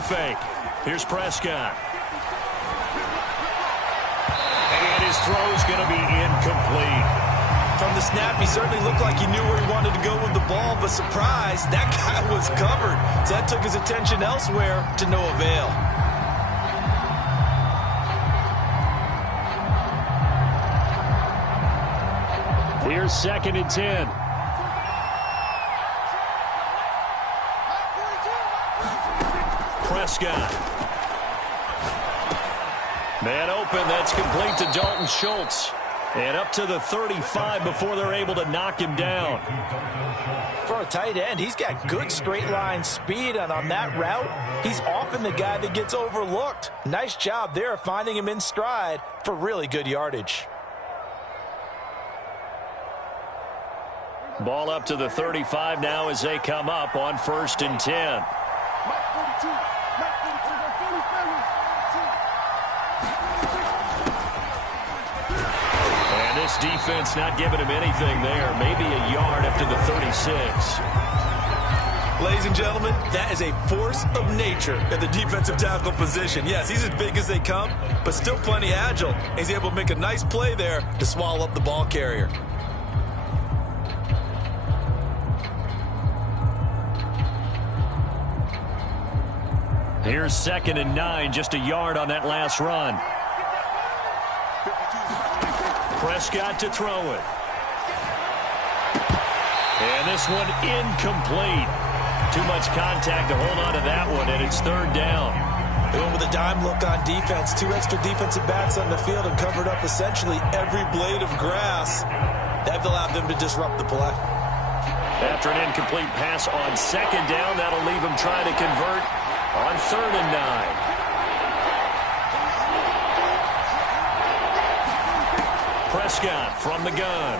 play fake. Here's Prescott. And his throw's going to be incomplete. From the snap, he certainly looked like he knew where he wanted to go with the ball, but surprise, that guy was covered. So that took his attention elsewhere to no avail. Here's 2nd and 10. Prescott. Man open, that's complete to Dalton Schultz. And up to the 35 before they're able to knock him down. For a tight end, he's got good straight line speed, and on that route, he's often the guy that gets overlooked. Nice job there finding him in stride for really good yardage. Ball up to the 35 now as they come up on 1st and 10. And this defense not giving him anything there. Maybe a yard up to the 36. Ladies and gentlemen, that is a force of nature at the defensive tackle position. Yes, he's as big as they come, but still plenty agile. He's able to make a nice play there to swallow up the ball carrier. Here's 2nd and 9, just a yard on that last run. Prescott to throw it. And this one incomplete. Too much contact to hold on to that one, and it's 3rd down. They went with a dime look on defense. 2 extra defensive backs on the field and covered up essentially every blade of grass. That allowed them to disrupt the play. After an incomplete pass on 2nd down, that'll leave them trying to convert on 3rd and 9. Prescott from the gun.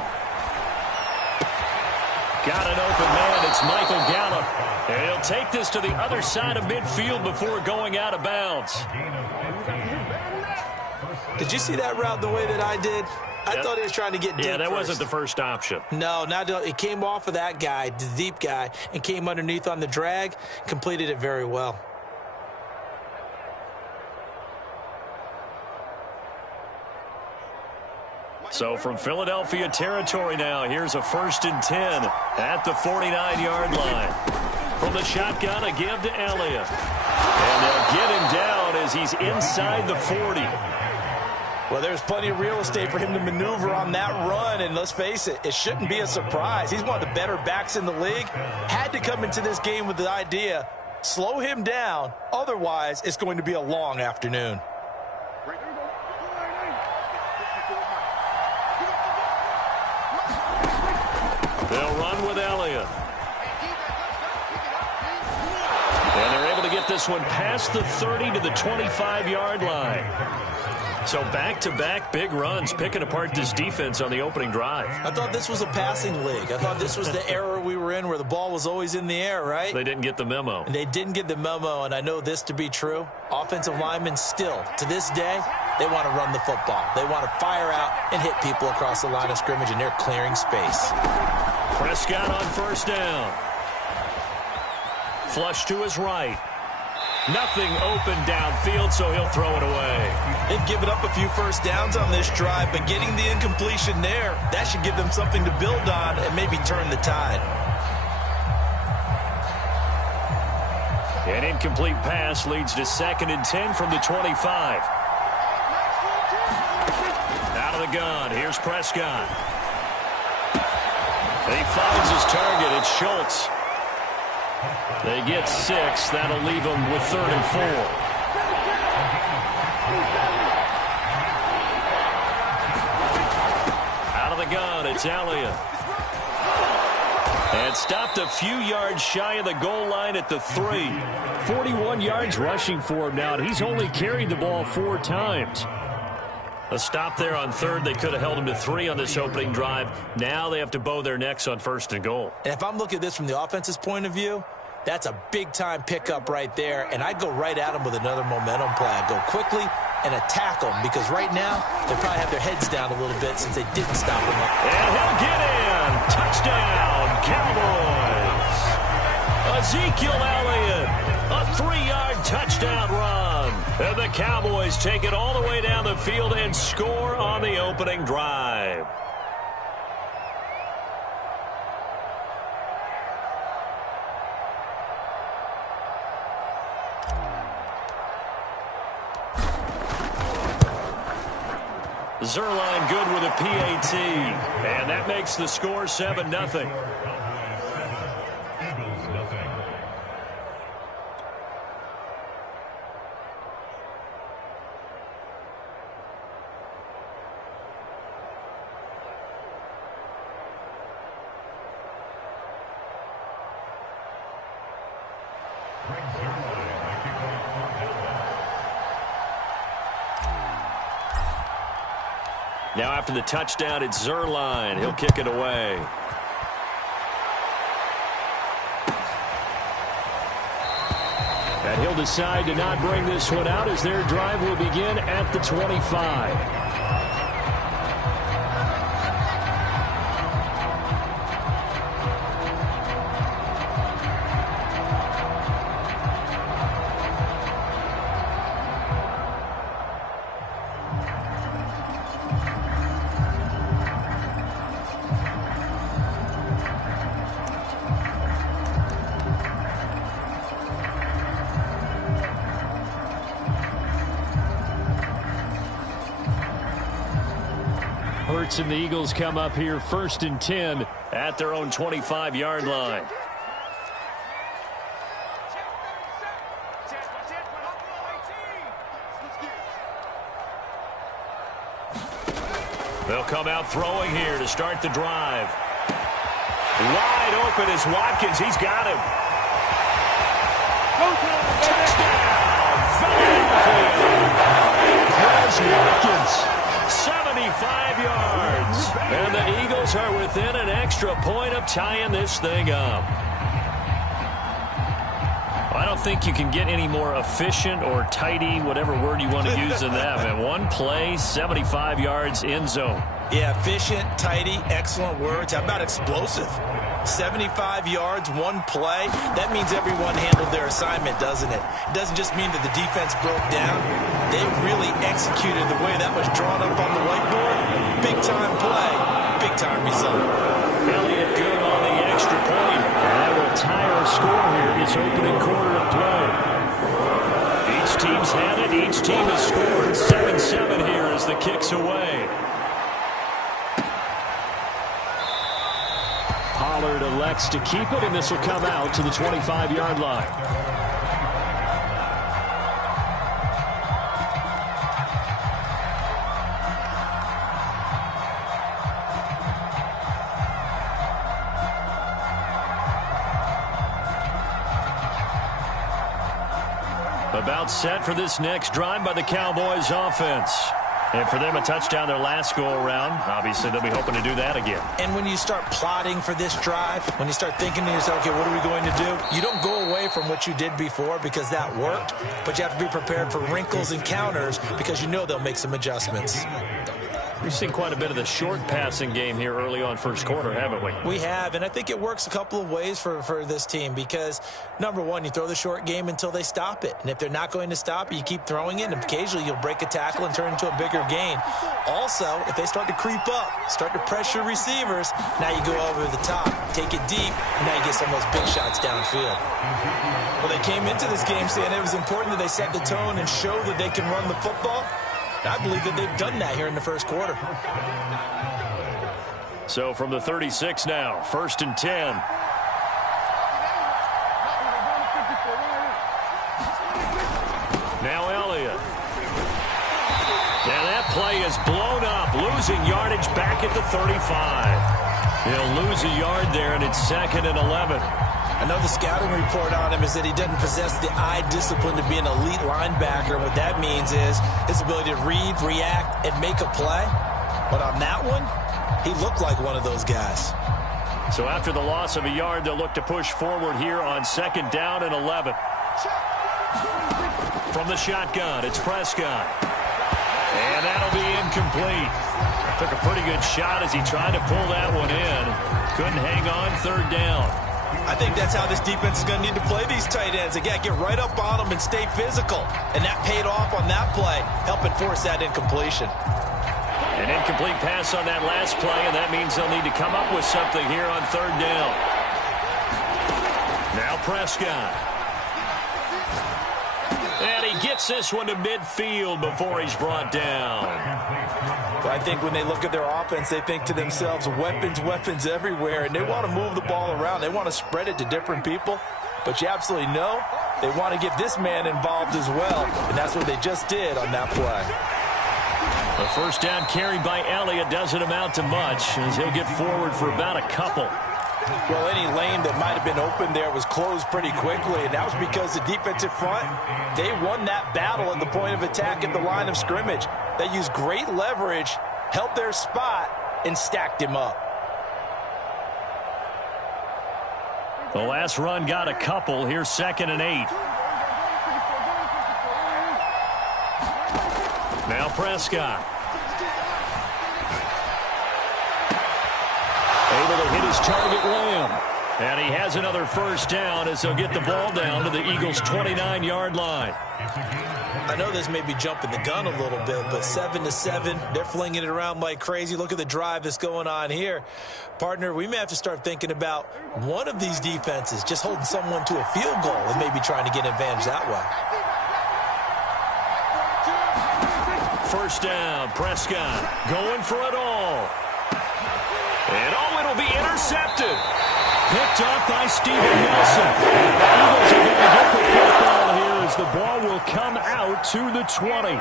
Got an open man. It's Michael Gallup. And he'll take this to the other side of midfield before going out of bounds. Did you see that route the way that I did? I thought he was trying to get deep. Yeah, that first. wasn't the first option. No, it came off of that guy, the deep guy, and came underneath on the drag, completed it very well. So from Philadelphia territory now, here's a 1st and 10 at the 49-yard line. From the shotgun, a give to Elliott. And they'll get him down as he's inside the 40. Well, there's plenty of real estate for him to maneuver on that run, and let's face it, it shouldn't be a surprise. He's one of the better backs in the league. Had to come into this game with the idea, slow him down, otherwise it's going to be a long afternoon. They'll run with Elliott. And they're able to get this one past the 30 to the 25-yard line. So back-to-back big runs, picking apart this defense on the opening drive. I thought this was a passing league. I thought this was the era we were in where the ball was always in the air, right? They didn't get the memo. And they didn't get the memo, and I know this to be true. Offensive linemen still, to this day, they want to run the football. They want to fire out and hit people across the line of scrimmage, and they're clearing space. Prescott on 1st down. Flush to his right. Nothing open downfield, so he'll throw it away. They've given up a few first downs on this drive, but getting the incompletion there, that should give them something to build on and maybe turn the tide. An incomplete pass leads to 2nd and 10 from the 25. Out of the gun, here's Prescott. He finds his target, it's Schultz. They get 6. That'll leave them with 3rd and 4. Out of the gun, it's Elliott. And stopped a few yards shy of the goal line at the 3. 41 yards rushing for him now, and he's only carried the ball 4 times. A stop there on 3rd. They could have held him to 3 on this opening drive. Now they have to bow their necks on 1st and goal. And if I'm looking at this from the offense's point of view, that's a big-time pickup right there, and I go right at them with another momentum play. I go quickly and attack them because right now they probably have their heads down a little bit since they didn't stop him. And he'll get in. Touchdown, Cowboys. Ezekiel Elliott A 3-yard touchdown run. And the Cowboys take it all the way down the field and score on the opening drive. Zuerlein good with a PAT. And that makes the score 7-0. Now after the touchdown, it's Zuerlein. He'll kick it away. And he'll decide to not bring this one out as their drive will begin at the 25. Hurts and the Eagles come up here 1st and 10 at their own 25-yard line. They'll come out throwing here to start the drive. Wide open is Watkins. He's got him. Touchdown! Philadelphia. Chris Watkins. 75 yards. And the Eagles are within an extra point of tying this thing up. I don't think you can get any more efficient or tidy, whatever word you want to use in that. Man, one play, 75 yards, end zone. Yeah, efficient, tidy, excellent words. How about explosive? 75 yards, one play. That means everyone handled their assignment, doesn't it? It doesn't just mean that the defense broke down. They really executed the way that was drawn up on the whiteboard. Big-time play, big-time result. Elliott good on the extra point. And that will tie our score here in this opening quarter of play. Each team's had it. Each team has scored. 7-7 here as the kick's away. Pollard elects to keep it, and this will come out to the 25-yard line. About set for this next drive by the Cowboys offense. And for them, a touchdown their last go-around. Obviously, they'll be hoping to do that again. And when you start plotting for this drive, when you start thinking to yourself, okay, what are we going to do? You don't go away from what you did before because that worked, but you have to be prepared for wrinkles and counters because you know they'll make some adjustments. We've seen quite a bit of the short passing game here early on first quarter, haven't we? We have, and I think it works a couple of ways for this team because, number one, you throw the short game until they stop it. And if they're not going to stop it, you keep throwing it, and occasionally you'll break a tackle and turn into a bigger gain. Also, if they start to creep up, start to pressure receivers, now you go over the top, take it deep, and now you get some of those big shots downfield. Well, they came into this game saying it was important that they set the tone and show that they can run the football. I believe that they've done that here in the first quarter. So from the 36 now, 1st and 10. Now Elliott. And that play is blown up, losing yardage back at the 35. He'll lose a yard there, and it's 2nd and 11. I know the scouting report on him is that he doesn't possess the eye discipline to be an elite linebacker. What that means is his ability to read, react, and make a play. But on that one, he looked like one of those guys. So after the loss of a yard, they'll look to push forward here on 2nd down and 11. From the shotgun, it's Prescott. And that'll be incomplete. Took a pretty good shot as he tried to pull that one in. Couldn't hang on 3rd down. I think that's how this defense is going to need to play these tight ends. Again, get right up on them and stay physical. And that paid off on that play, helping force that incompletion. An incomplete pass on that last play, and that means they'll need to come up with something here on third down. Now Prescott. And he gets this one to midfield before he's brought down. Well, I think when they look at their offense, they think to themselves, weapons, weapons everywhere, and they want to move the ball around. They want to spread it to different people, but you absolutely know they want to get this man involved as well, and that's what they just did on that play. The first down carried by Elliott doesn't amount to much, as he'll get forward for about a couple. Well, any lane that might have been open there was closed pretty quickly, and that was because the defensive front, they won that battle at the point of attack at the line of scrimmage. They used great leverage, held their spot, and stacked him up. The last run got a couple. Here's 2nd and 8. Now Prescott. Able to hit his target, Lamb. And he has another first down as he'll get the ball down to the Eagles' 29-yard line. I know this may be jumping the gun a little bit, but 7-7, they're flinging it around like crazy. Look at the drive that's going on here. Partner, we may have to start thinking about one of these defenses just holding someone to a field goal and maybe trying to get an advantage that way. First down, Prescott going for it all. And it'll be intercepted. Picked up by Steven Nelson. The Eagles are going to get the football here as the ball will come out to the 20.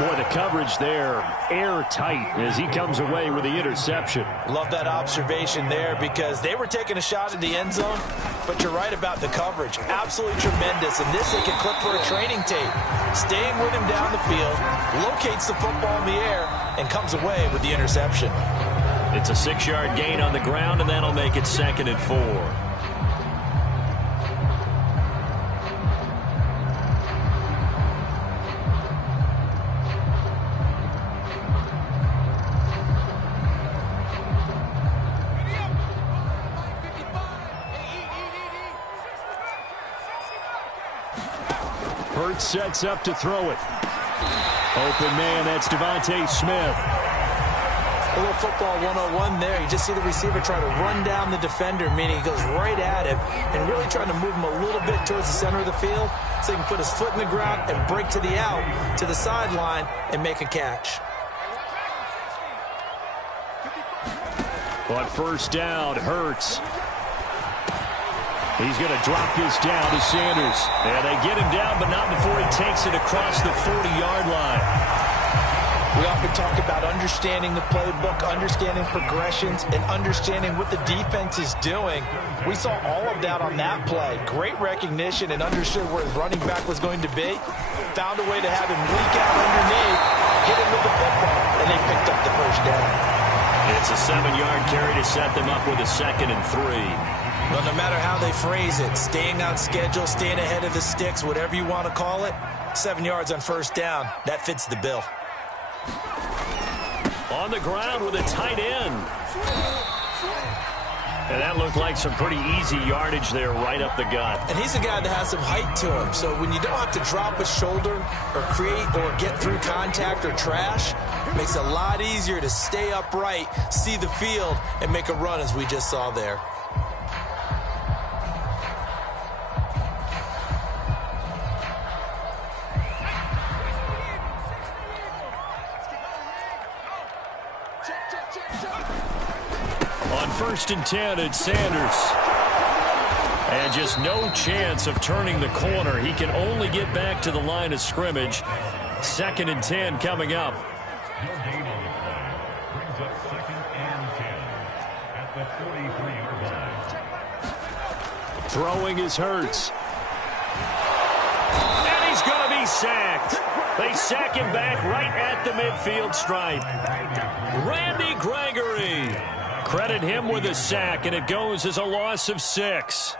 Boy, the coverage there airtight as he comes away with the interception. Love that observation there because they were taking a shot at the end zone, but you're right about the coverage. Absolutely tremendous. And this they can clip for a training tape. Staying with him down the field, locates the football in the air, and comes away with the interception. It's a 6-yard gain on the ground, and that'll make it 2nd and 4. Hurts sets up to throw it. Open man, that's Devontae Smith. A little football 101 there. You just see the receiver try to run down the defender, meaning he goes right at him and really trying to move him a little bit towards the center of the field so he can put his foot in the ground and break to the out, to the sideline, and make a catch. But first down, Hurts. He's going to drop this down to Sanders. Yeah, they get him down, but not before he takes it across the 40-yard line. We often talk about understanding the playbook, understanding progressions, and understanding what the defense is doing. We saw all of that on that play. Great recognition and understood where his running back was going to be. Found a way to have him leak out underneath, hit him with the football, and they picked up the first down. It's a 7-yard carry to set them up with a 2nd and 3. Well, no matter how they phrase it, staying on schedule, staying ahead of the sticks, whatever you want to call it, 7 yards on first down, that fits the bill. On the ground with a tight end. And that looked like some pretty easy yardage there right up the gut. And he's a guy that has some height to him. So when you don't have to drop a shoulder or create or get through contact or trash, it makes it a lot easier to stay upright, see the field, and make a run as we just saw there. On 1st and 10, it's Sanders. And just no chance of turning the corner. He can only get back to the line of scrimmage. 2nd and 10 coming up. Throwing is Hurts. And he's going to be sacked. They sack him back right at the midfield stripe. Randy Gregory. Credit him with a sack, and it goes as a loss of 6.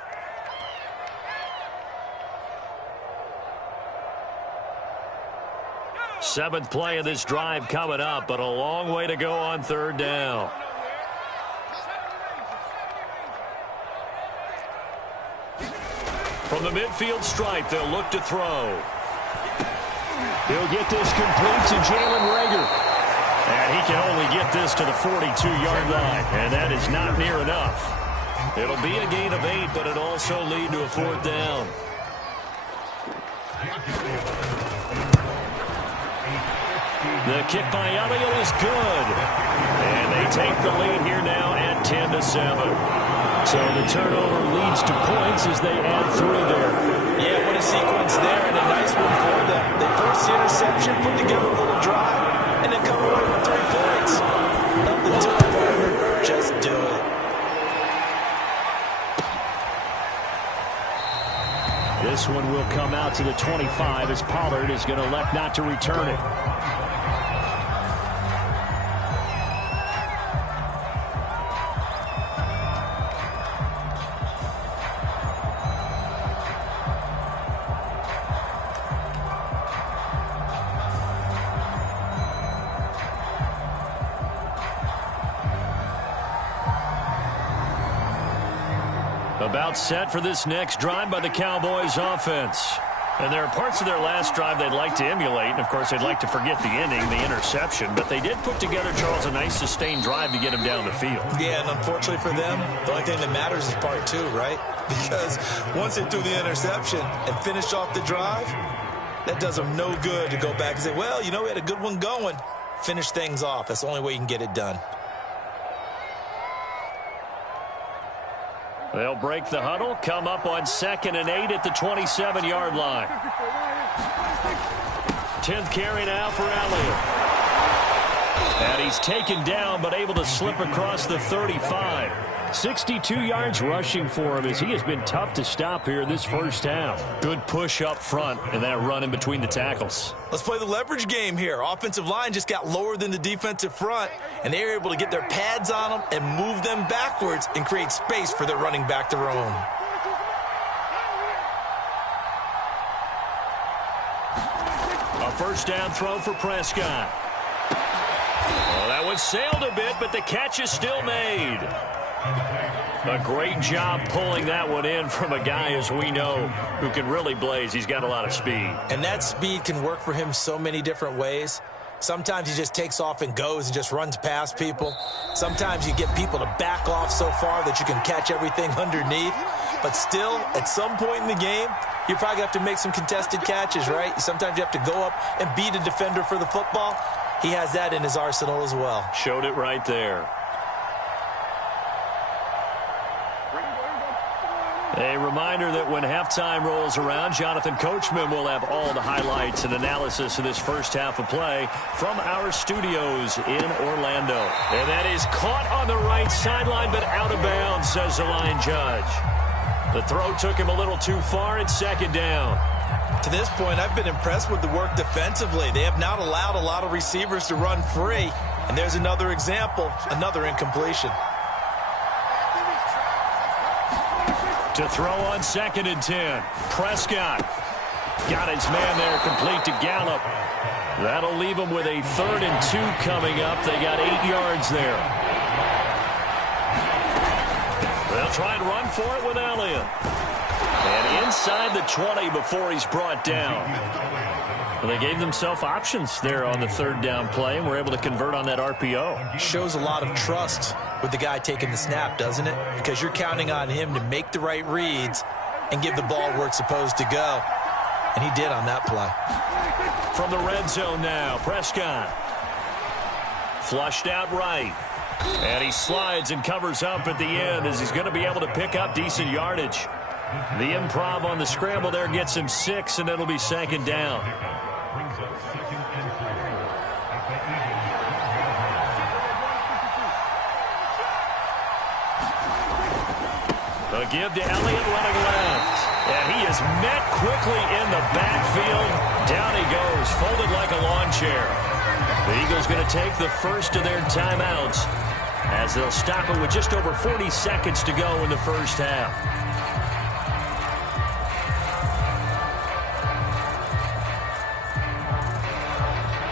Seventh play of this drive coming up, but a long way to go on third down. From the midfield stripe, they'll look to throw. He'll get this complete to Jalen Reagor. And he can only get this to the 42-yard line, and that is not near enough. It'll be a gain of 8, but it'll also lead to a 4th down. The kick by Elliott is good. And they take the lead here now at 10-7. So the turnover leads to points as they add 3 there. Yeah, what a sequence there, and a nice one for them. They force the interception, put together a little drive, and then come away with 3 points. Nothing to it, partner. Just do it. This one will come out to the 25 as Pollard is going to elect not to return it. About set for this next drive by the Cowboys offense. And there are parts of their last drive they'd like to emulate. And, of course, they'd like to forget the ending, the interception. But they did put together, Charles, a nice sustained drive to get him down the field. Yeah, and unfortunately for them, the only thing that matters is part 2, right? Because once they threw the interception and finished off the drive, that does them no good to go back and say, well, you know, we had a good one going. Finish things off. That's the only way you can get it done. They'll break the huddle, come up on 2nd and 8 at the 27-yard line. 10th carry now for Elliott. And he's taken down but able to slip across the 35. 62 yards rushing for him as he has been tough to stop here this first half. Good push up front and that run in between the tackles. Let's play the leverage game here. Offensive line just got lower than the defensive front, and they were able to get their pads on them and move them backwards and create space for their running back to roam. A first down throw for Prescott. Well, that one sailed a bit, but the catch is still made. A great job pulling that one in from a guy, as we know, who can really blaze. He's got a lot of speed. And that speed can work for him so many different ways. Sometimes he just takes off and goes and just runs past people. Sometimes you get people to back off so far that you can catch everything underneath. But still, at some point in the game, you probably have to make some contested catches, right? Sometimes you have to go up and beat a defender for the football. He has that in his arsenal as well. Showed it right there. A reminder that when halftime rolls around, Jonathan Coachman will have all the highlights and analysis of this first half of play from our studios in Orlando. And that is caught on the right sideline, but out of bounds, says the line judge. The throw took him a little too far at 2nd down. To this point, I've been impressed with the work defensively. They have not allowed a lot of receivers to run free. And there's another example, another incompletion. To throw on 2nd and 10. Prescott got his man there complete to Gallup. That'll leave him with a 3rd and 2 coming up. They got 8 yards there. They'll try and run for it with Elliott. And inside the 20 before he's brought down. Well, they gave themselves options there on the 3rd down play and were able to convert on that RPO. Shows a lot of trust with the guy taking the snap, doesn't it? Because you're counting on him to make the right reads and give the ball where it's supposed to go. And he did on that play. From the red zone now, Prescott. Flushed out right. And he slides and covers up at the end as he's going to be able to pick up decent yardage. The improv on the scramble there gets him 6, and it'll be 2nd down. A give to Elliott running left. And he is met quickly in the backfield. Down he goes, folded like a lawn chair. The Eagles going to take the first of their timeouts as they'll stop it with just over 40 seconds to go in the first half.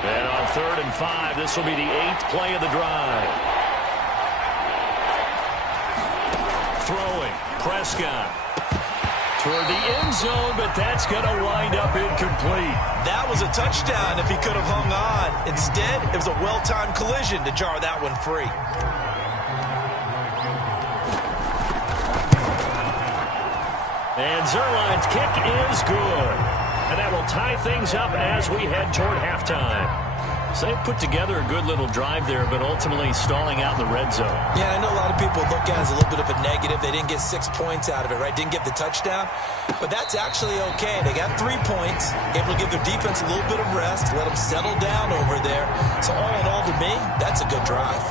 And on 3rd and 5, this will be the 8th play of the drive. Throwing, Prescott. Toward the end zone, but that's going to wind up incomplete. That was a touchdown if he could have hung on. Instead, it was a well-timed collision to jar that one free. And Zuerlein's kick is good. And that will tie things up as we head toward halftime. So they put together a good little drive there, but ultimately stalling out in the red zone. Yeah, I know a lot of people look at it as a little bit of a negative. They didn't get 6 points out of it, right? Didn't get the touchdown. But that's actually okay. They got 3 points, able to give their defense a little bit of rest, let them settle down over there. So all in all, to me, that's a good drive.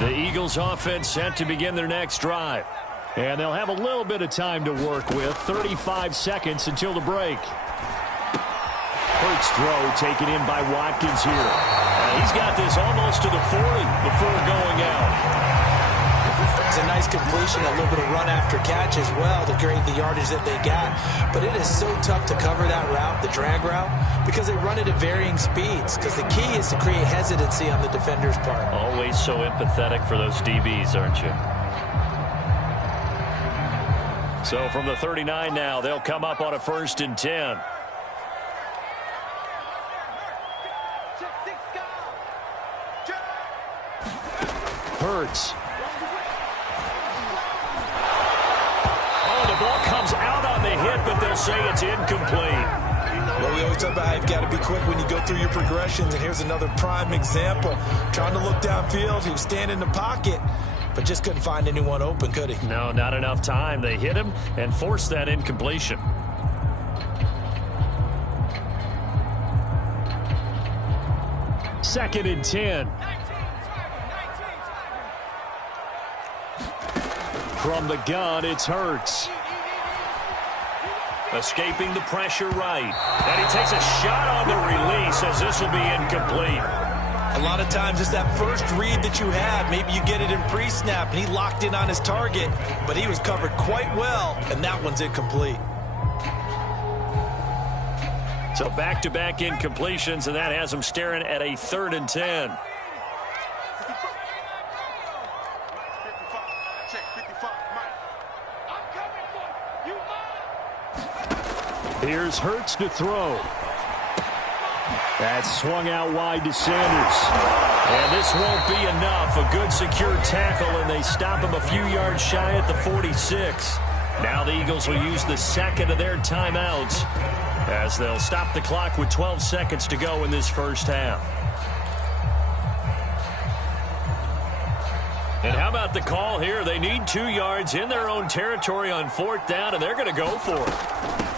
The Eagles offense set to begin their next drive. And they'll have a little bit of time to work with. 35 seconds until the break. Hurts throw taken in by Watkins here. And he's got this almost to the 40 before going out. It's a nice completion, a little bit of run after catch as well to create the yardage that they got. But it is so tough to cover that route, the drag route, because they run it at varying speeds. Because the key is to create hesitancy on the defender's part. Always so empathetic for those DBs, aren't you? So from the 39 now, they'll come up on a 1st and 10. Hurts. Ball comes out on the hit, but they'll say it's incomplete. Well, we always talk about how you've got to be quick when you go through your progressions, and here's another prime example. Trying to look downfield, he was standing in the pocket, but just couldn't find anyone open, could he? No, not enough time. They hit him and forced that incompletion. Second and 10. From the gun, it's Hurts. Escaping the pressure right. And he takes a shot on the release as this will be incomplete. A lot of times it's that first read that you have. Maybe you get it in pre-snap, and he locked in on his target, but he was covered quite well, and that one's incomplete. So back-to-back incompletions, and that has him staring at a 3rd and 10. Here's Hurts to throw. That's swung out wide to Sanders. And this won't be enough. A good secure tackle, and they stop him a few yards shy at the 46. Now the Eagles will use the second of their timeouts as they'll stop the clock with 12 seconds to go in this first half. And how about the call here? They need 2 yards in their own territory on 4th down, and they're going to go for it.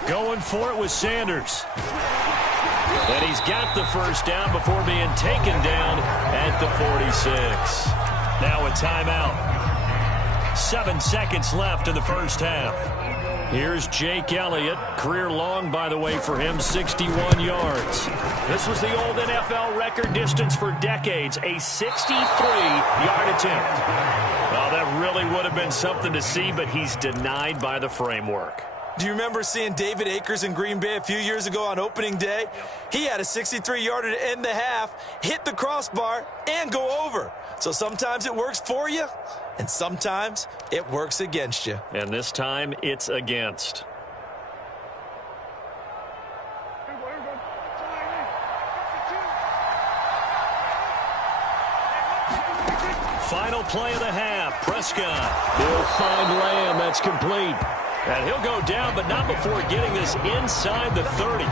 Going for it with Sanders. And he's got the first down before being taken down at the 46. Now a timeout. 7 seconds left in the first half. Here's Jake Elliott. Career long, by the way, for him, 61 yards. This was the old NFL record distance for decades, a 63-yard attempt. Well, that really would have been something to see, but he's denied by the framework. Do you remember seeing David Akers in Green Bay a few years ago on opening day? He had a 63-yarder to end the half, hit the crossbar, and go over. So sometimes it works for you, and sometimes it works against you. And this time, it's against. Final play of the half. Prescott. He'll find Lamb. That's complete. And he'll go down, but not before getting this inside the 30.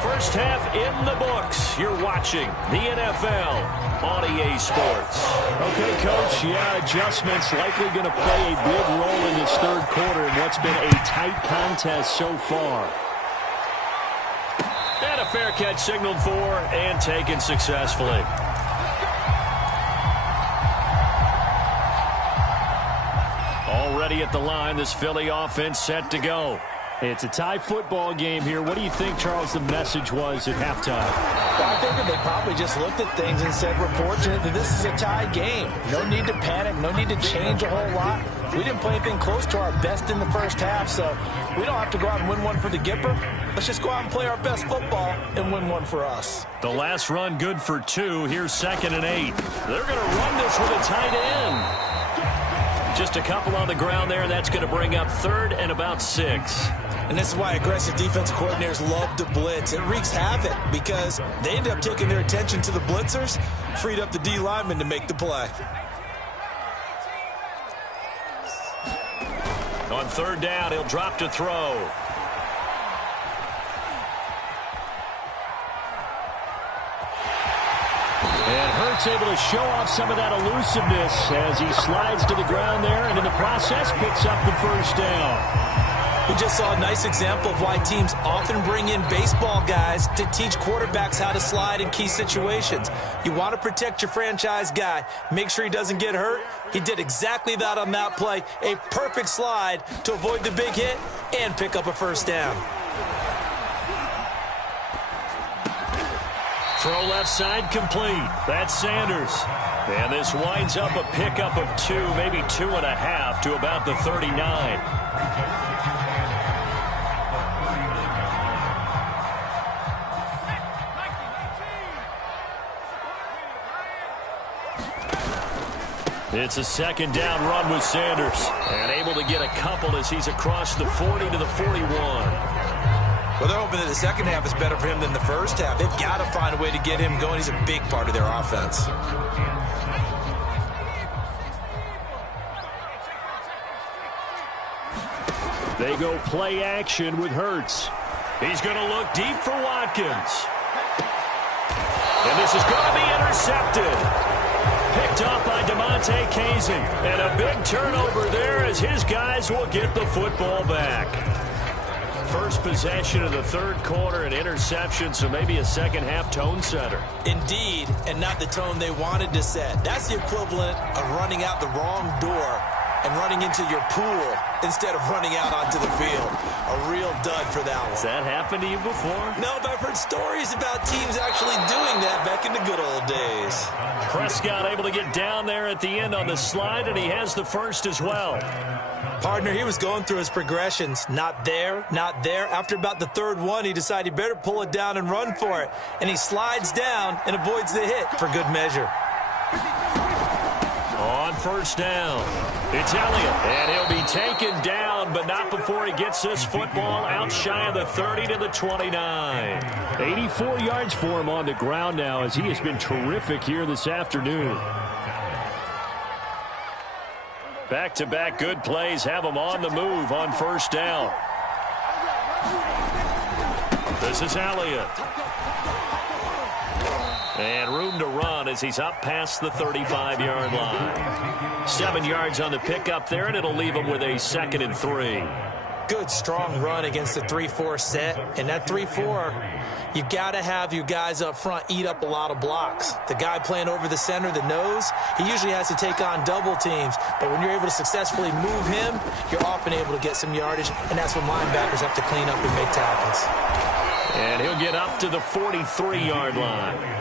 First half in the books. You're watching the NFL on EA Sports. Okay, Coach, yeah, adjustments likely going to play a big role in this third quarter in what's been a tight contest so far. And a fair catch signaled for and taken successfully. Already at the line, this Philly offense set to go. It's a tie football game here. What do you think, Charles, the message was at halftime? Well, I think that they probably just looked at things and said, we're fortunate that this is a tie game. No need to panic. No need to change a whole lot. We didn't play anything close to our best in the first half, so we don't have to go out and win one for the Gipper. Let's just go out and play our best football and win one for us. The last run good for 2. Here's 2nd and 8. They're going to run this with a tight end. Just a couple on the ground there, and that's going to bring up 3rd and about 6. And this is why aggressive defensive coordinators love to blitz. It wreaks havoc because they ended up taking their attention to the blitzers, freed up the D lineman to make the play. On 3rd down, he'll drop to throw. And Hurts able to show off some of that elusiveness as he slides to the ground there, and in the process picks up the 1st down. We just saw a nice example of why teams often bring in baseball guys to teach quarterbacks how to slide in key situations. You want to protect your franchise guy. Make sure he doesn't get hurt. He did exactly that on that play. A perfect slide to avoid the big hit and pick up a 1st down. Throw left side complete. That's Sanders. And this winds up a pickup of 2, maybe 2.5 to about the 39. It's a 2nd down run with Sanders. And able to get a couple as he's across the 40 to the 41. Well, they're hoping that the second half is better for him than the first half. They've got to find a way to get him going. He's a big part of their offense. They go play action with Hurts. He's going to look deep for Watkins. And this is going to be intercepted. Picked up by DeMonte Casey. And a big turnover there as his guys will get the football back. First possession of the 3rd quarter, an interception, so maybe a second-half tone setter. Indeed, and not the tone they wanted to set. That's the equivalent of running out the wrong door and running into your pool instead of running out onto the field. A real dud for that one. Has that happened to you before? No, but I've heard stories about teams actually doing that back in the good old days. Prescott able to get down there at the end on the slide, and he has the 1st as well. Partner, he was going through his progressions. Not there, not there. After about the 3rd one, he decided he better pull it down and run for it. And he slides down and avoids the hit for good measure. On 1st down, it's Elliott, and he'll be taken down, but not before he gets this football out shy of the 30 to the 29. 84 yards for him on the ground now as he has been terrific here this afternoon. Back-to-back good plays have him on the move on 1st down. This is Elliott. And room to run as he's up past the 35-yard line. 7 yards on the pickup there, and it'll leave him with a 2nd and 3. Good, strong run against the 3-4 set. And that 3-4, you got to have your guys up front eat up a lot of blocks. The guy playing over the center, the nose, he usually has to take on double teams. But when you're able to successfully move him, you're often able to get some yardage, and that's when linebackers have to clean up and make tackles. And he'll get up to the 43-yard line.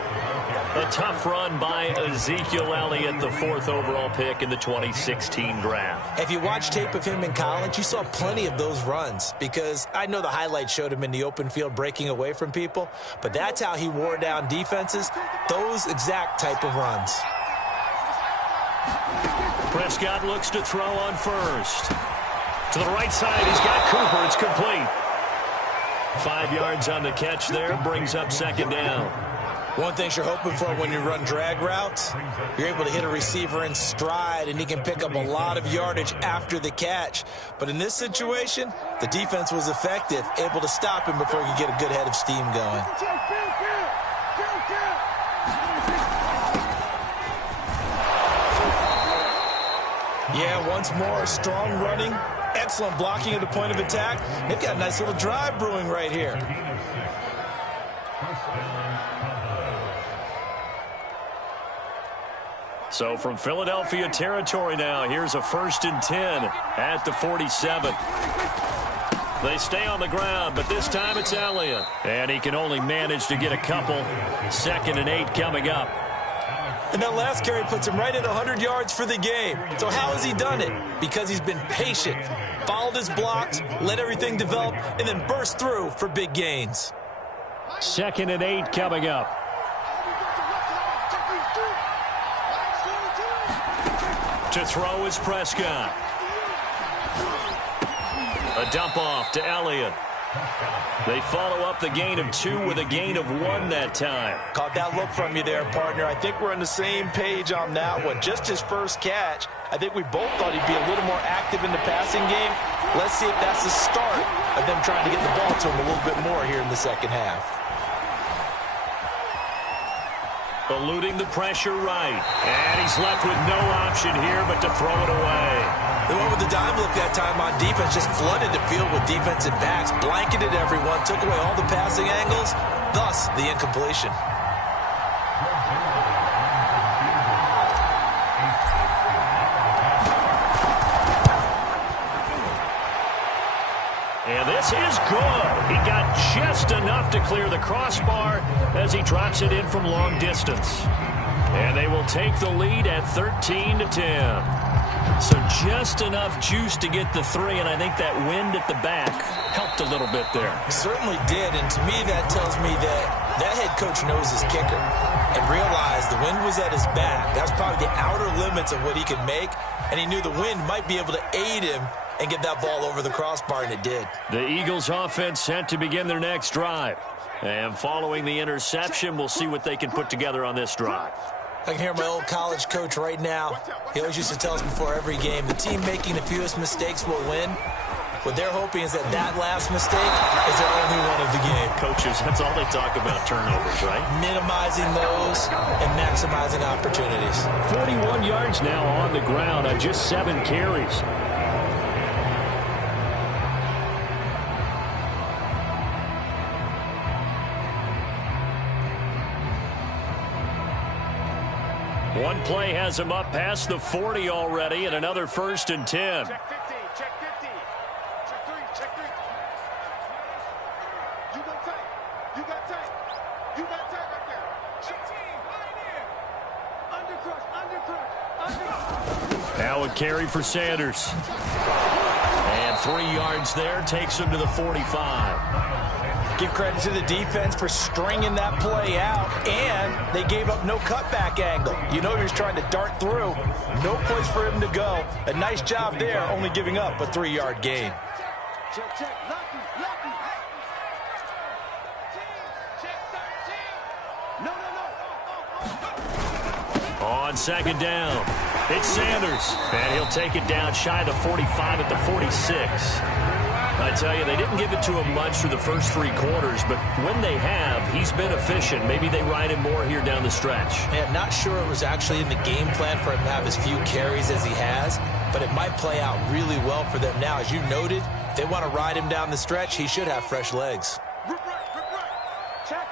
A tough run by Ezekiel Elliott, the 4th overall pick in the 2016 draft. If you watch tape of him in college, you saw plenty of those runs because I know the highlights showed him in the open field breaking away from people, but that's how he wore down defenses, those exact type of runs. Prescott looks to throw on 1st. To the right side, he's got Cooper. It's complete. 5 yards on the catch there, brings up 2nd down. One thing you're hoping for when you run drag routes, you're able to hit a receiver in stride, and he can pick up a lot of yardage after the catch. But in this situation, the defense was effective, able to stop him before he could get a good head of steam going. Yeah, once more, strong running, excellent blocking at the point of attack. They've got a nice little drive brewing right here. So from Philadelphia territory now, here's a 1st and 10 at the 47. They stay on the ground, but this time it's Elliott. And he can only manage to get a couple. 2nd and 8 coming up. And that last carry puts him right at 100 yards for the game. So how has he done it? Because he's been patient, followed his blocks, let everything develop, and then burst through for big gains. 2nd and 8 coming up. To throw is Prescott. A dump off to Elliott. They follow up the gain of 2 with a gain of 1 that time. Caught that look from you there, partner. I think we're on the same page on that one. Just his first catch. I think we both thought he'd be a little more active in the passing game. Let's see if that's the start of them trying to get the ball to him a little bit more here in the second half. Eluding the pressure right. And he's left with no option here but to throw it away. They went with the dime look that time on defense, just flooded the field with defensive backs, blanketed everyone, took away all the passing angles, thus the incompletion. And this is good. He got just enough to clear the crossbar as he drops it in from long distance. And they will take the lead at 13-10. So just enough juice to get the 3, and I think that wind at the back helped a little bit there. Certainly did, and to me that tells me that that head coach knows his kicker and realized the wind was at his back. That's probably the outer limits of what he could make, and he knew the wind might be able to aid him and get that ball over the crossbar, and it did. The Eagles offense set to begin their next drive. And following the interception, we'll see what they can put together on this drive. I can hear my old college coach right now. He always used to tell us before every game, the team making the fewest mistakes will win. What they're hoping is that that last mistake is their only one of the game. Coaches, that's all they talk about, turnovers, right? Minimizing those and maximizing opportunities. 41 yards now on the ground on just 7 carries. One play has him up past the 40 already, and another 1st and 10. Check 50, check 50. Check 3, check 3. You go tight. You got tight. You got tight right there. 18, line in. Undercrush. Now a carry for Sanders. And 3 yards there takes him to the 45. Give credit to the defense for stringing that play out, and they gave up no cutback angle. You know he was trying to dart through. No place for him to go. A nice job there, only giving up a 3-yard gain. Check, check. Lucky, lucky. Check 13. No. On 2nd down, it's Sanders. And he'll take it down shy of the 45 at the 46. I tell you, they didn't give it to him much through the first 3 quarters, but when they have, he's been efficient. Maybe they ride him more here down the stretch. Yeah, not sure it was actually in the game plan for him to have as few carries as he has, but it might play out really well for them now. As you noted, if they want to ride him down the stretch, he should have fresh legs. Rip right. Check.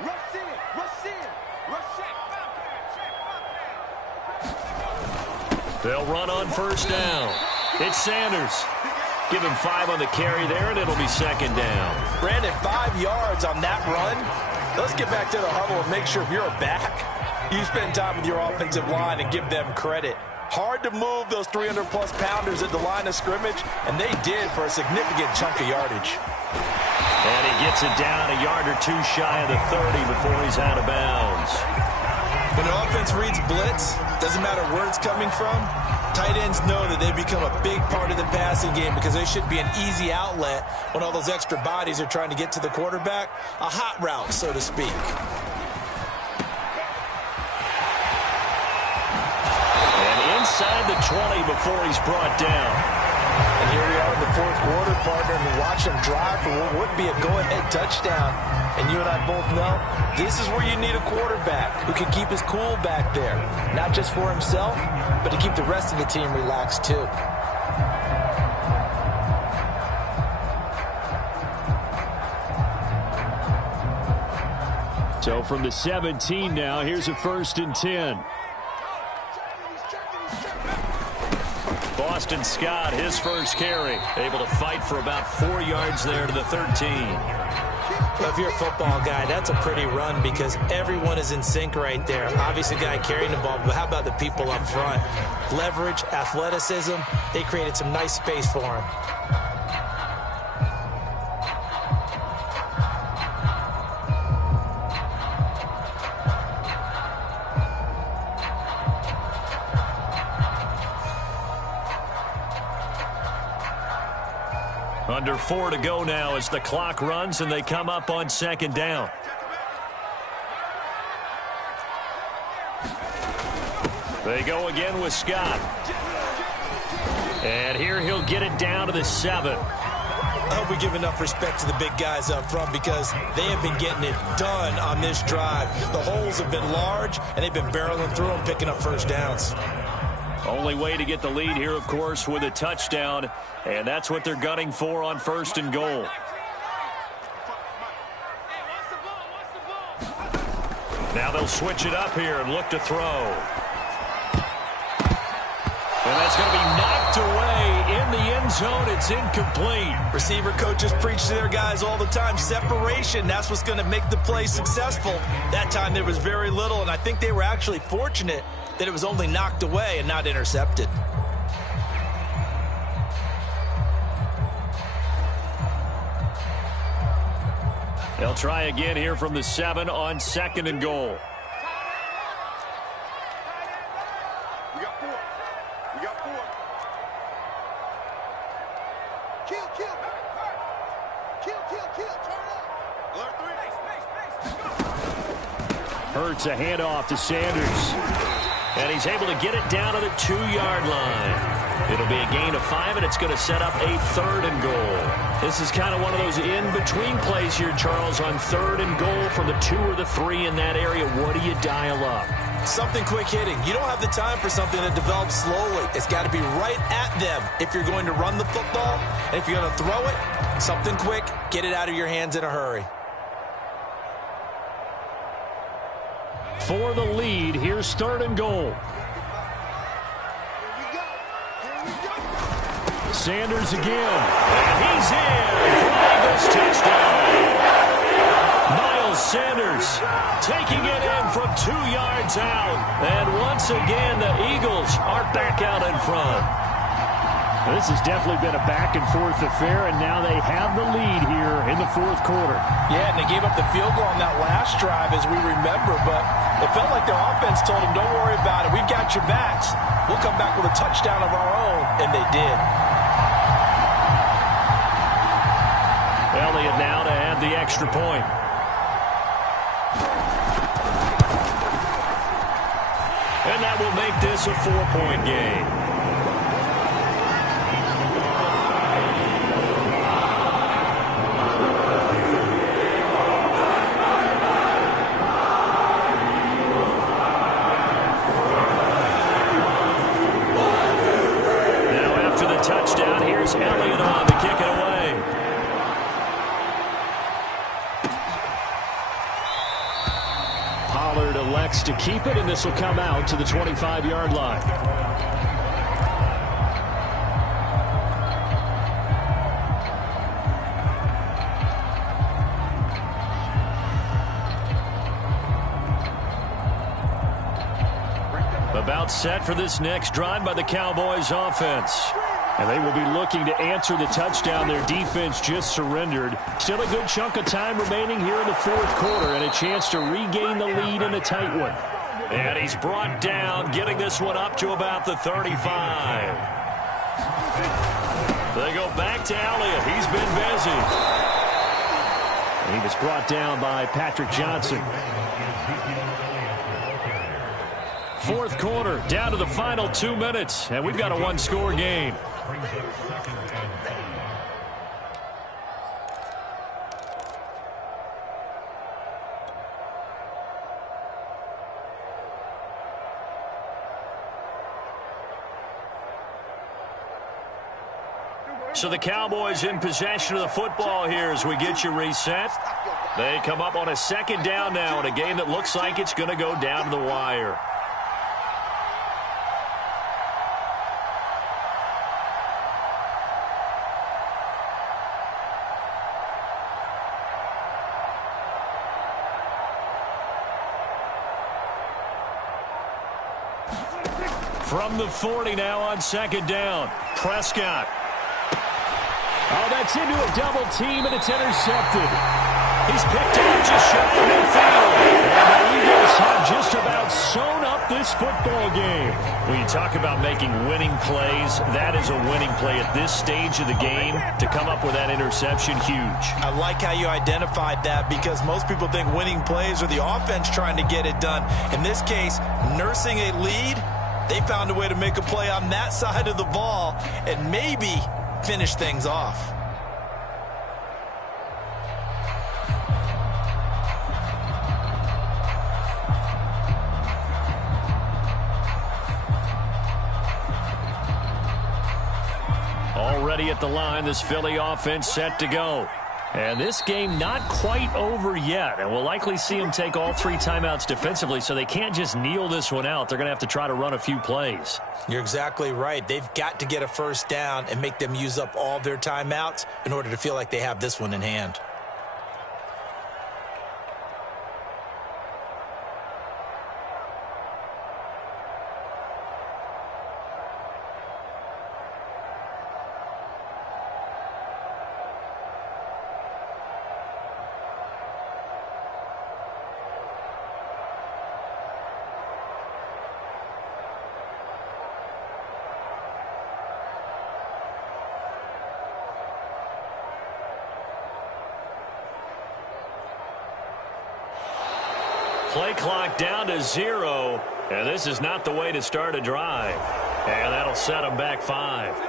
3. Rush in. Rush check. They'll run on 1st down. It's Sanders. Give him 5 on the carry there, and it'll be 2nd down. Brandon, 5 yards on that run. Let's get back to the huddle and make sure if you're a back, you spend time with your offensive line and give them credit. Hard to move those 300-plus pounders at the line of scrimmage, and they did for a significant chunk of yardage. And he gets it down a yard or 2 shy of the 30 before he's out of bounds. When an offense reads blitz, doesn't matter where it's coming from, tight ends know that they become a big part of the passing game because they should be an easy outlet when all those extra bodies are trying to get to the quarterback. A hot route, so to speak. And inside the 20 before he's brought down. And here we are in the 4th quarter, partner, and watch them drive for what would be a go-ahead touchdown. And you and I both know this is where you need a quarterback who can keep his cool back there, not just for himself, but to keep the rest of the team relaxed too. So from the 17 now, here's a 1st and 10. Boston Scott, his first carry, able to fight for about 4 yards there to the 13. Well, if you're a football guy, that's a pretty run because everyone is in sync right there. Obviously, the guy carrying the ball, but how about the people up front? Leverage, athleticism, they created some nice space for him. Under 4 to go now as the clock runs and they come up on second down. They go again with Scott. And here he'll get it down to the 7. I hope we give enough respect to the big guys up front because they have been getting it done on this drive. The holes have been large, and they've been barreling through them, picking up first downs. Only way to get the lead here, of course, with a touchdown, and that's what they're gunning for on 1st and goal. Now they'll switch it up here and look to throw. And that's going to be knocked away in the end zone. It's incomplete. Receiver coaches preach to their guys all the time. Separation, that's what's going to make the play successful. That time there was very little, and I think they were actually fortunate that it was only knocked away and not intercepted. They'll try again here from the 7 on 2nd and goal. We got 4. We got 4. Kill, kill. Kill. Turn up. Alert 3. Hurts a handoff to Sanders. And he's able to get it down to the 2-yard line. It'll be a gain of 5, and it's going to set up a 3rd and goal. This is kind of one of those in-between plays here, Charles, on 3rd and goal from the 2 or the 3 in that area. What do you dial up? Something quick hitting. You don't have the time for something that develops slowly. It's got to be right at them if you're going to run the football. And if you're going to throw it, something quick, get it out of your hands in a hurry. For the lead, here's 3rd and goal. Sanders again. And he's in for the Eagles touchdown. Miles Sanders taking it in from 2 yards out. And once again, the Eagles are back out in front. This has definitely been a back-and-forth affair, and now they have the lead here in the 4th quarter. Yeah, and they gave up the field goal on that last drive, as we remember, but it felt like their offense told them, don't worry about it. We've got your backs. We'll come back with a touchdown of our own, and they did. Elliott now to add the extra point. And that will make this a 4-point game. Touchdown. Here's Elliott on to kick it away. Pollard elects to keep it, and this will come out to the 25-yard line. About set for this next drive by the Cowboys offense. And they will be looking to answer the touchdown their defense just surrendered. Still a good chunk of time remaining here in the 4th quarter and a chance to regain the lead in a tight one. And he's brought down, getting this one up to about the 35. They go back to Elliott. He's been busy. He was brought down by Patrick Johnson. 4th quarter, down to the final 2 minutes, and we've got a 1-score game. So the Cowboys in possession of the football here as we get you reset. They come up on a 2nd down now in a game that looks like it's going to go down to the wire. From the 40 now on second down. Prescott. Oh, that's into a double team, and it's intercepted. He's picked up just shy of midfield. And the Eagles have just about sewn up this football game. When you talk about making winning plays, that is a winning play at this stage of the game. To come up with that interception, huge. I like how you identified that, because most people think winning plays are the offense trying to get it done. In this case, nursing a lead, they found a way to make a play on that side of the ball and maybe finish things off. Already at the line, this Philly offense set to go. And this game not quite over yet. And we'll likely see them take all 3 timeouts defensively, so they can't just kneel this one out. They're going to have to try to run a few plays. You're exactly right. They've got to get a first down and make them use up all their timeouts in order to feel like they have this one in hand. Play clock down to 0, and this is not the way to start a drive. And that'll set them back 5.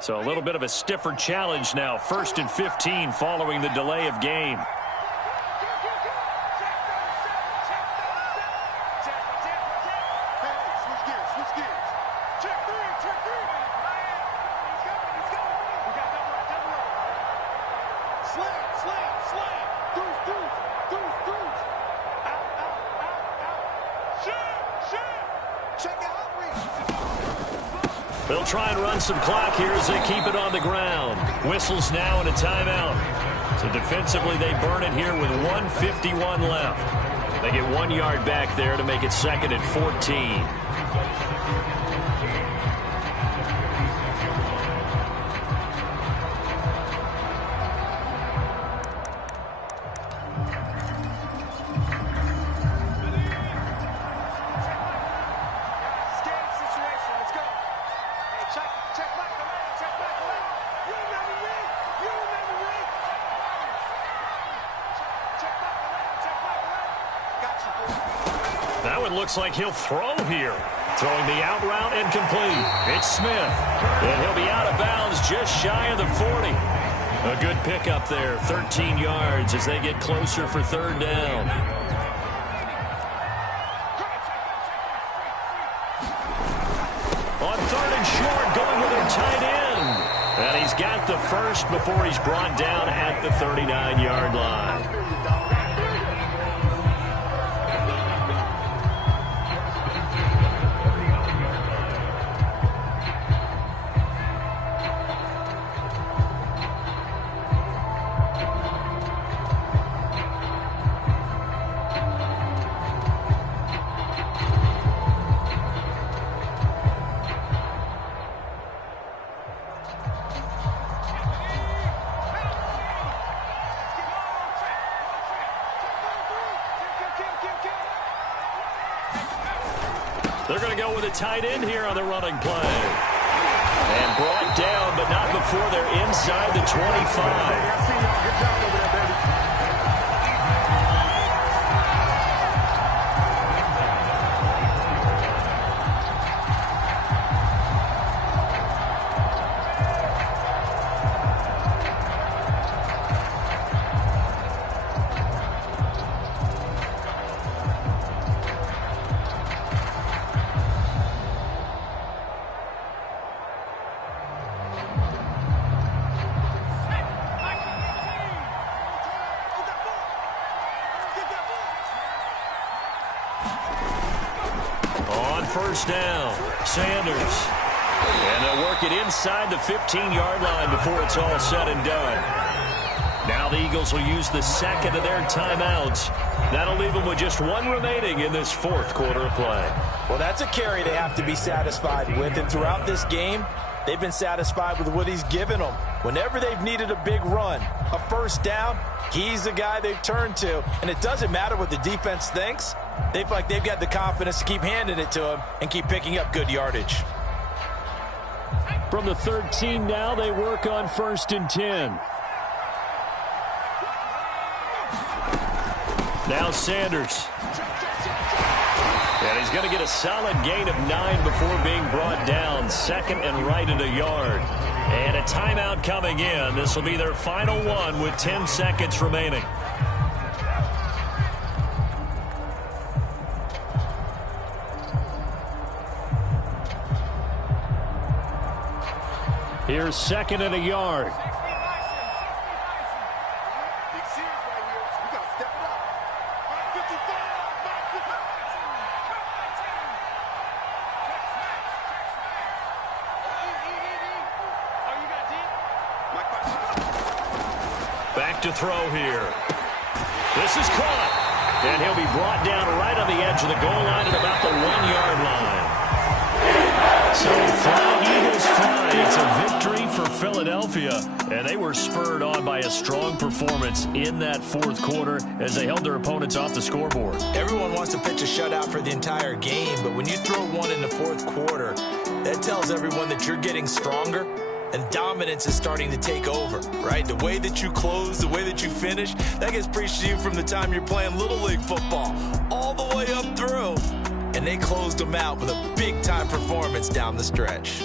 So a little bit of a stiffer challenge now. 1st and 15 following the delay of game. They'll try and run some clock here as they keep it on the ground. Whistles now and a timeout. So defensively, they burn it here with 1:51 left. They get 1 yard back there to make it 2nd and 14. Looks like he'll throw here. Throwing the out route and complete. It's Smith. And he'll be out of bounds just shy of the 40. A good pickup there. 13 yards as they get closer for 3rd down. On 3rd and short, going with their tight end. And he's got the first before he's brought down at the 39-yard line. They're going to go with a tight end here on the running play. And brought down, but not before they're inside the 25. On first down, Sanders. And they'll work it inside the 15-yard line before it's all said and done. Now the Eagles will use the second of their timeouts. That'll leave them with just one remaining in this fourth quarter of play. Well, that's a carry they have to be satisfied with. And throughout this game, they've been satisfied with what he's given them. Whenever they've needed a big run, a first down, he's the guy they've turned to. And it doesn't matter what the defense thinks. They feel like they've got the confidence to keep handing it to him and keep picking up good yardage. From the 13 now, they work on 1st and 10. Now Sanders. And he's going to get a solid gain of 9 before being brought down. 2nd and right at a yard. And a timeout coming in. This will be their final one with 10 seconds remaining. Here's 2nd and a yard. Back to throw here. This is caught. And he'll be brought down right on the edge of the goal line at about the 1-yard line. So fly, Eagles fly. It's a victory for Philadelphia. And they were spurred on by a strong performance in that fourth quarter as they held their opponents off the scoreboard. Everyone wants to pitch a shutout for the entire game, but when you throw one in the fourth quarter, that tells everyone that you're getting stronger and dominance is starting to take over, right? The way that you close, the way that you finish, that gets preached to you from the time you're playing Little League football all the way up through. And they closed them out with a big-time performance down the stretch.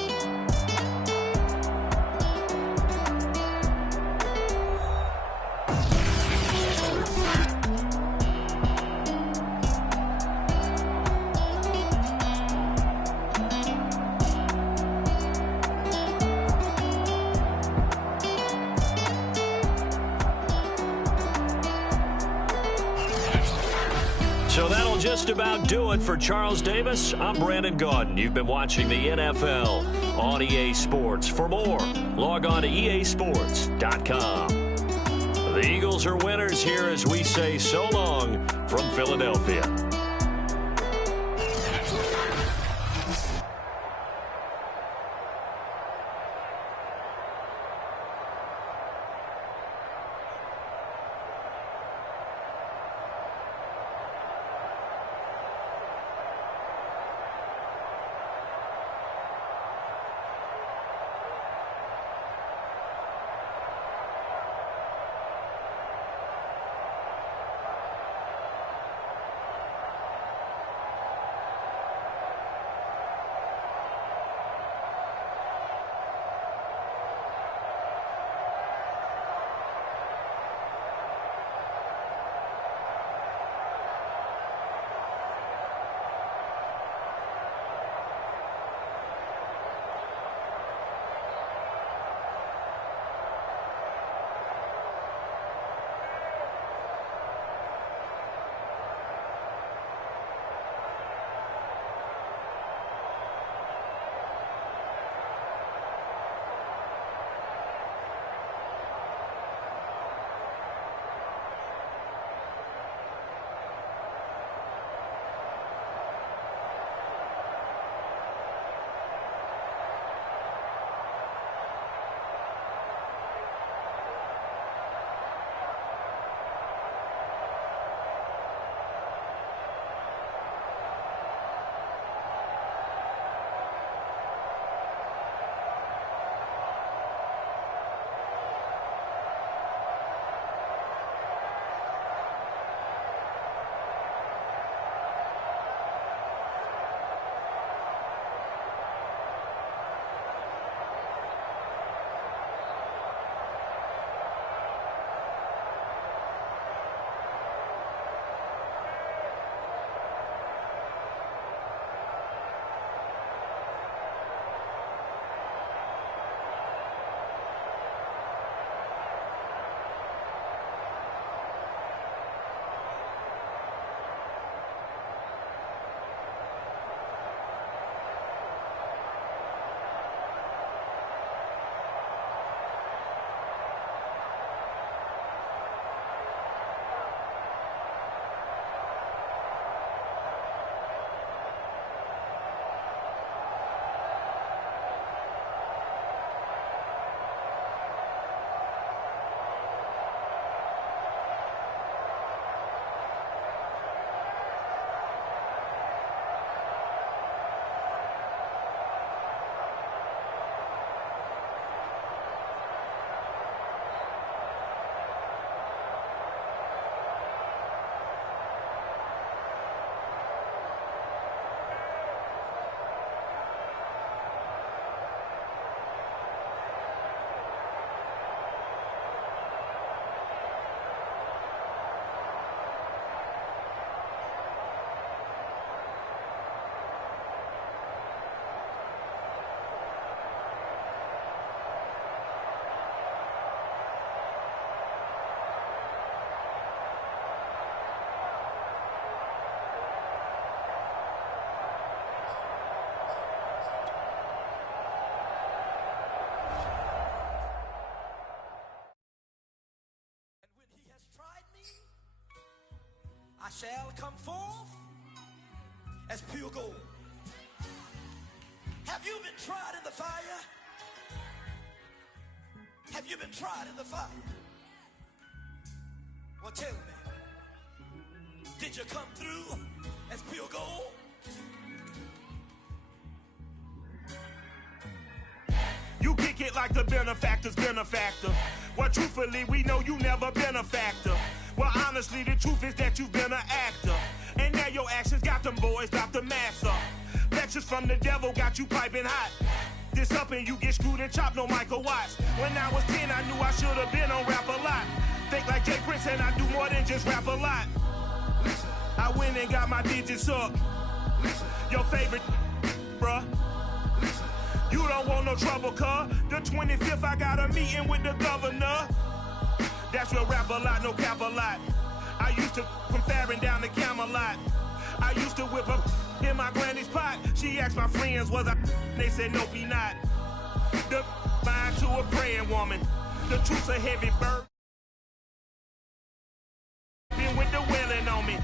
So that'll just about do it for Charles Davis. I'm Brandon Gaudin. You've been watching the NFL on EA Sports. For more, log on to easports.com. The Eagles are winners here as we say so long from Philadelphia. I shall come forth as pure gold. Have you been tried in the fire? Have you been tried in the fire? Well, tell me, did you come through as pure gold? You kick it like the benefactor's benefactor. Well, truthfully, we know you never been a factor. Well, honestly, the truth is that you've been an actor. And now your actions got them boys about to mass up. Lectures from the devil got you piping hot. This up and you get screwed and chopped, no Michael Watts. When I was 10, I knew I should have been on Rap a Lot. Think like Jay Prince and I do more than just rap a lot. I went and got my digits up. Your favorite, bruh. You don't want no trouble, cuz. The 25th, I got a meeting with the governor. That's real Rap a Lot, no cap a lot. I used to from Farron down to Camelot. I used to whip up in my granny's pot. She asked my friends, was I? They said, nope, he not. The mind to a praying woman. The truth's a heavy bird. Been with the wailing on me.